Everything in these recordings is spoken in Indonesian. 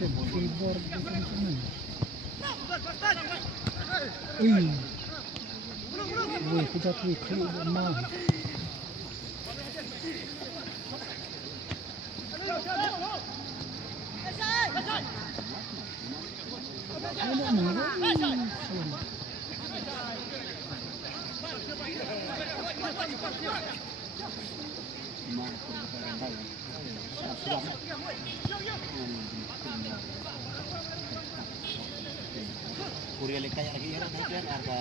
keyboard di sana. Wih, wih, kita klik mau. Kuria kayak lagi ya harga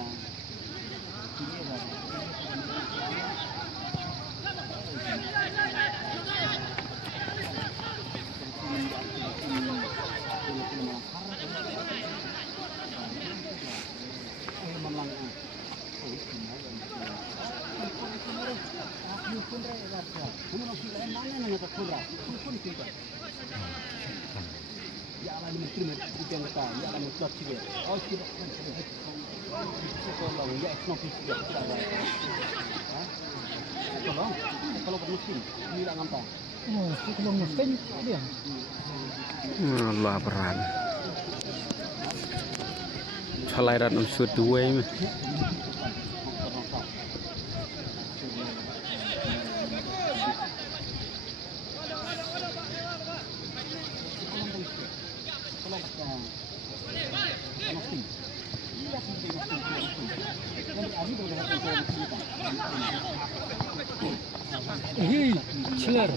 Oh, kalau ngefen dia. Allah peran. Chalairan unsur dua ini. Chiller.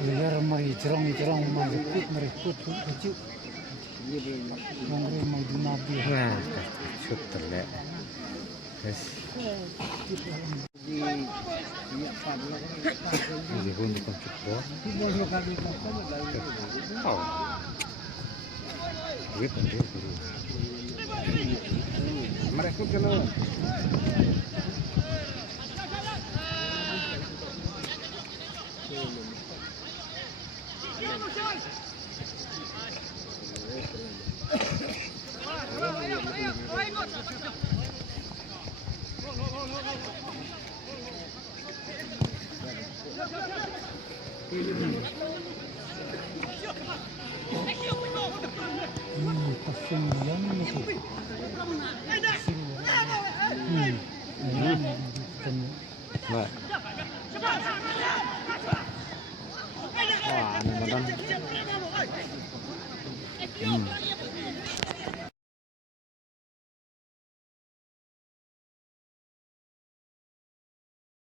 Biar mari cerong merikut lucu. Mangre mau dinabi. Nah, cut terlek. Yes. Ini pun bukan cukup. Oh. Wih, penting dulu. Mereka kalau Pasang masih. Wah, ini